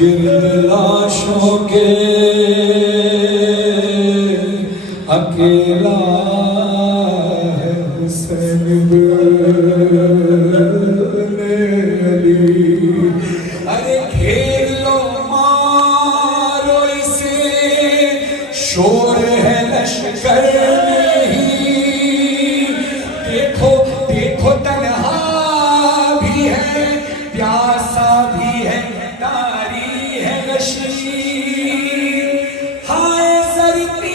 گرد لاشوں کے اکیلا ہے حسین بن علی. ارے گھیر لو مارو اسے شور ہے لشکر نہیں. دیکھو دیکھو تنہا بھی ہے پیاسا بھی ہے تاری ہے نشین. ہائے سرتی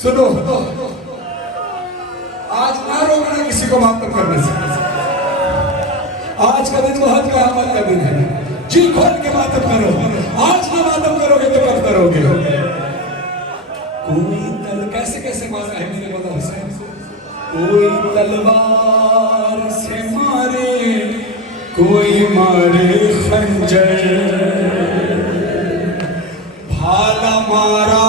سنو آج نہ روکنا کسی کو ماتم کرنے سے. آج کا دن بہت قیامت کا دن ہے. جی کھول کے ماتم کرو. آج نہ ماتم کرو گے تو کب کرو گے؟ کوئی کیسے کیسے مانا ہے میرے مولا حسین. کوئی تلوار سے مارے کوئی مارے خنجر. بھالا مارا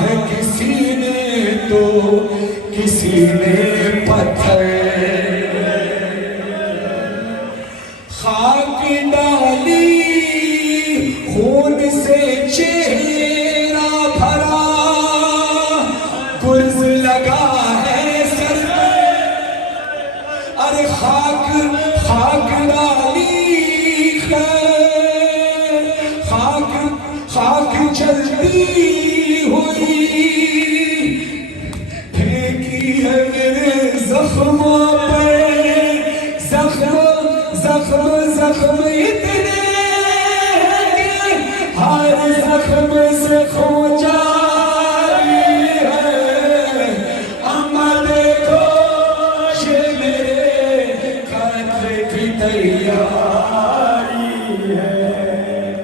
ہے کسی نے تو کسی نے پتھر. خاک ڈالی خون سے چہرہ بھرا گرز لگا ہے سر پہ. ارے خاک ڈالی خاک جلتی ہوئی پھینکی ہے میرے زخموں پر. زخم اتنے کہ ہر زخم سے خون جاری ہے. اما دیکھو یہ میرے قتل کی تیاری ہے.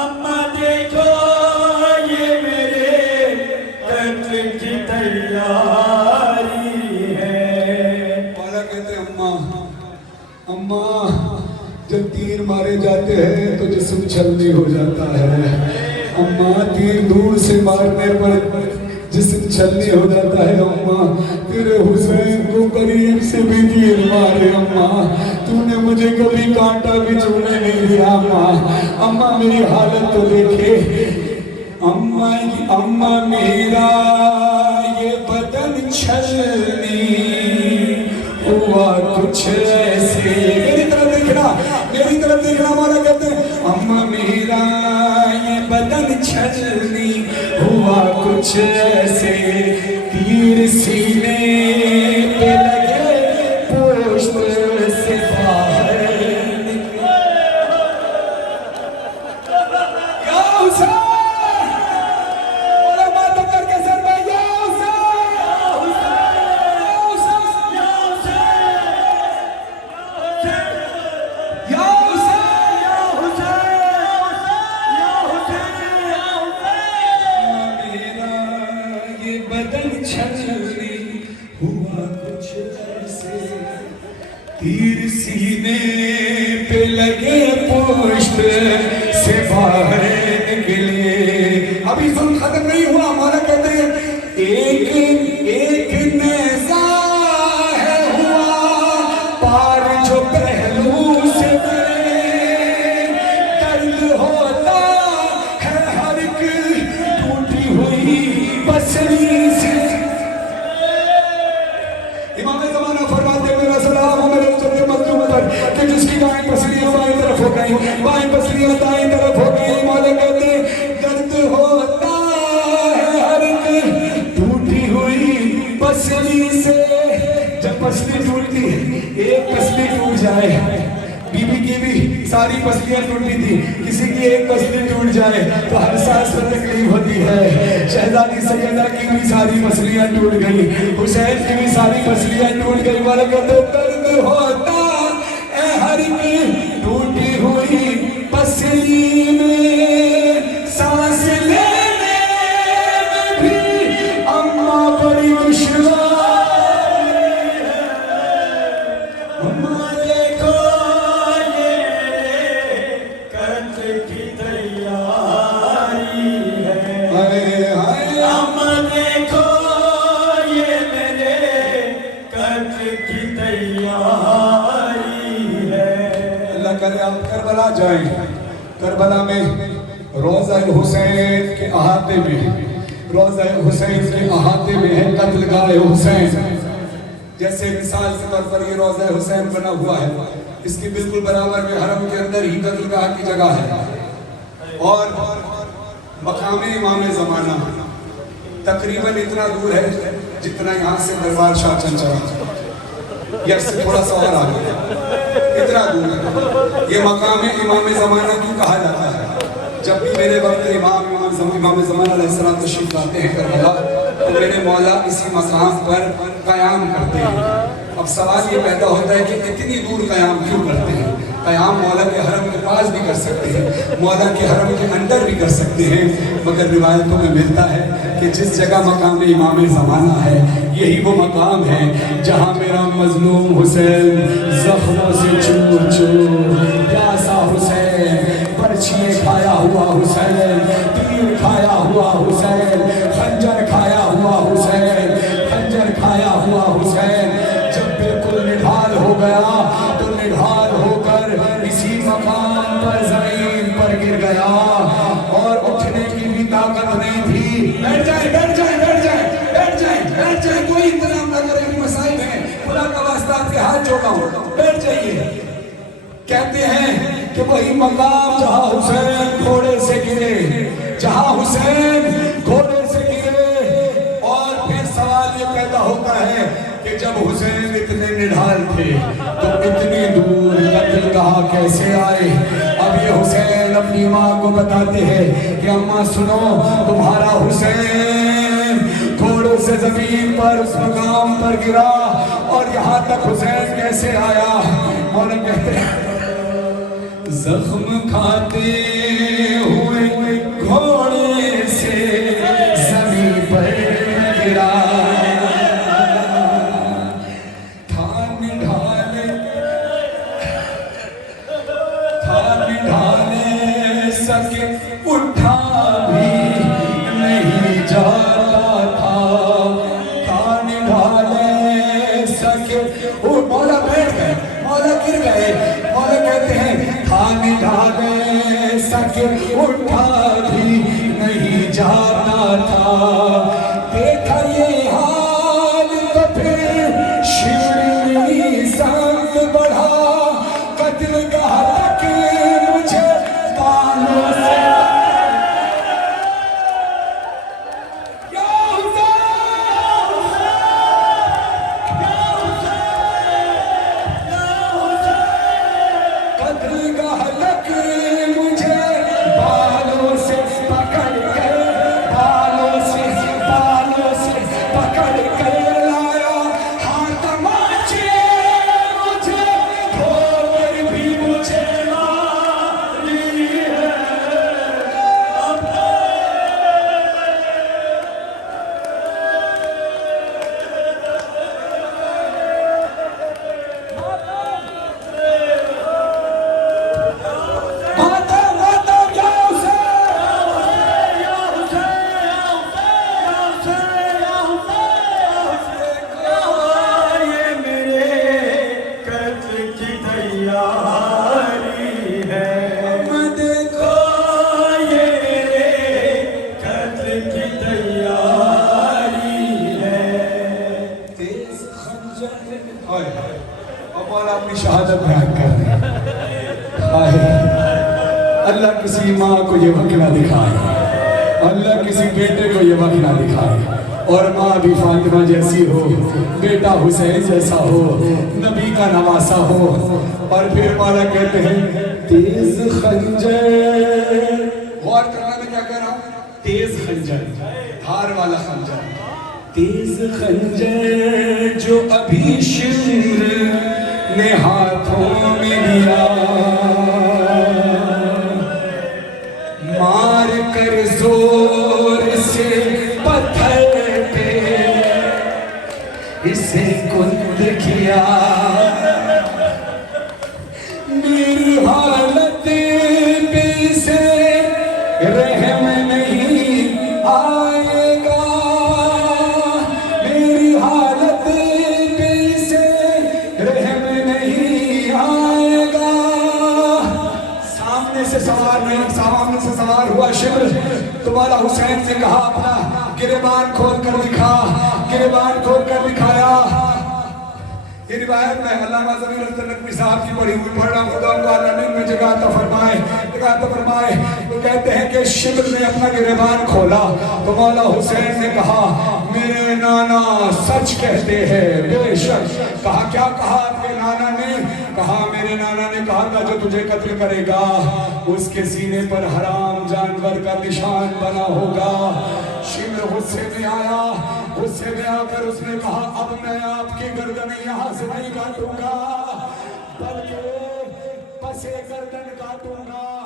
اما دیکھو یہ میرے قتل کی تیاری ہے. پالا کہتے اماں جب تیر مارے جاتے ہیں تو جسم چھلنی ہو جاتا ہے. اماں تیر دور سے مارنے پر جسم چھلنی ہو جاتا ہے. اماں تیرے حسین کو قریب سے بھی تیر مارے. اماں تو نے مجھے کبھی کانٹا بھی چھونے نہیں دیا. اماں میری حالت تو دیکھے. اماں میرا یہ بدن چھلنی ہوا کچھ ایسے. میری طرف دیکھنا مولا کہتے ہیں اماں میرا یہ بدن چھلنی ہوا کچھ ایسے. تیر سینے پہ لگے پوشت سے باہر نکلے. یا حسین اور ماتم کر کے سر میں یا تیر سینے پہ لگے پوشت سے باہر نکلے. ابھی ظلم ختم نہیں ہوا. مولا کہتے ہیں ایک نیزہ ہے ہوا پار جو जाए, बीबी की भी सारी पसलियां टूटी थी, किसी की एक पसली टूट जाए तो हर सांस में तकलीफ होती है। शहजादी सैयदा की भी सारी पसलियां टूट गई, हुसैन की भी सारी पसलियां टूट गई। वाला कहते दर्द होता है हर की टूटी हुई पसली में, सांस लेने में भी अम्मा बड़ी दुश्वार है। अम्मा देखो आप करबला जाएं, करबला में रोज़ा हुसैन के अहाते में, रोज़ा हुसैन के अहाते में है कत्लगाह हुसैन। जैसे मिसाल के तौर पर ये रोज़ा हुसैन बना हुआ है, इसके बिल्कुल बराबर में हरम के अंदर ही कत्लगाह की जगह है। और मकाम इमाम ज़माना तकरीबन इतना दूर है जितना यहाँ से दरबार शाह चंचला, या इससे थोड़ा सा और आगे, इतना दूर है। ये मकाम इमाम ज़माना क्यों कहा जाता है? जब भी मेरे वक्त इमाम ज़माना अलैहिस्सलाम तशरीफ लाते हैं करबला, तो मेरे मौला इसी मकाम पर क़याम करते हैं। अब सवाल ये पैदा होता है कि इतनी दूर क़याम क्यों करते हैं? क़याम मौला के हरम के पास भी कर सकते हैं, मौला के हरम के अंदर भी कर सकते हैं, मगर रिवायतों में मिलता है कि जिस जगह मकाम इमाम ज़माना है, यही वो मकाम है जहाँ मेरा मजलूम हुसैन ज़ख्मों से चूर चूर, प्यासा हुसैन, पर्चियाँ खाया हुआ हुसैन, तीर खाया हुआ हुसैन, खंजर खाया हुआ हुसैन, खंजर खाया हुआ हुसैन जब बिल्कुल निढाल हो गया तो निढाल होकर इसी मकाम पर ज़मीन पर गिर गया और उठने की भी ताकत नहीं थी। बैठ जाए बैठ जाए बैठ जाए बैठ जाए बैठ जाए, कोई इंतजाम न करे, मसाइब है, खुदा का वास्ता आपके हाथ जोड़ा हूं, बैठ जाइए। कहते हैं कि वही मकाम जहां हुसैन घोड़े से गिरे, जहां हुसैन घोड़े से गिरे। और फिर सवाल ये पैदा होता है कि जब हुसैन इतने निढाल थे तो इतनी दूर कत्लगाह कैसे आए? अब ये हुसैन अपनी माँ को बताते हैं कि अम्मा सुनो, तुम्हारा हुसैन घोड़ों से जमीन पर उस मकाम पर गिरा और यहाँ तक हुसैन कैसे आया? और कहते हैं जख्म खाते हुए घोड़े से जमीन पर गिरा, था निढाले सके उठा भी नहीं जाता था निढाले सके। वो मौला बैठ गए, मौला गिर गए, मौला कहते हैं था निढाले सके उठा भी नहीं जाता था। देखा ये हाल तो फिर शिवनी संग बढ़ा, कत्लगाह तक मुझे बालों से कत्लगाह तक मुझे बालों से पकड़ कर, बालों से पकड़ कर लाया, हाथ माचे मुझे धोकर भी मुझे मारी है। माता माता क्या ये मेरे कत्ल की तैयारी है, देखो ये मेरे कत्ल की तैयारी है। तेज खंजर और मौला अपनी शहादत बयान कर रहे हैं। हाय अल्लाह किसी माँ को ये वक्त ना दिखाए, अल्लाह किसी बेटे को ये वक्त ना दिखाए। اور ماں بھی فاطمہ جیسی ہو، بیٹا حسین جیسا ہو، نبی کا نواسا ہو. اور پھر مولا کہتے ہیں تیز خنجر، غور کرنا میں کیا کہہ رہا ہوں، تیز خنجر، دھار والا خنجر. تیز خنجر جو ابھی شمر نے ہاتھوں میں لیا، مار کر زور سے پتھر پہ اسے کند کیا. میری حالت پہ اسے رحم نہیں آئے گا، میری حالت پہ اسے رحم نہیں آئے گا. سامنے سے سوار ہوا شمر تو مولا حسین نے کہا اپنا گریبان کھول کر دکھا، گریبان کھول کر دکھایا. یہ روایت میں علامہ ضمیر النقوی صاحب کی پڑھی ہوئی پڑھ رہا ہوں، خدا ان کو عالمین میں جگہ عطا فرمائے. وہ کہتے ہیں کہ شمر نے اپنا گریبان کھولا تو مولا حسین نے کہا میرے نانا سچ کہتے ہیں بے شک. کہا کیا کہا آپ کے نانا نے؟ کہا میرے نانا نے کہا تھا جو تجھے قتل کرے گا اس کے سینے پر حرام جانور کا نشان بنا ہوگا. شمر غصے میں آیا، غصے میں آ کر اس نے کہا اب میں آپ کی گردن یہاں سے نہیں کاٹوں گا بلکہ پسے گردن کاٹوں گا.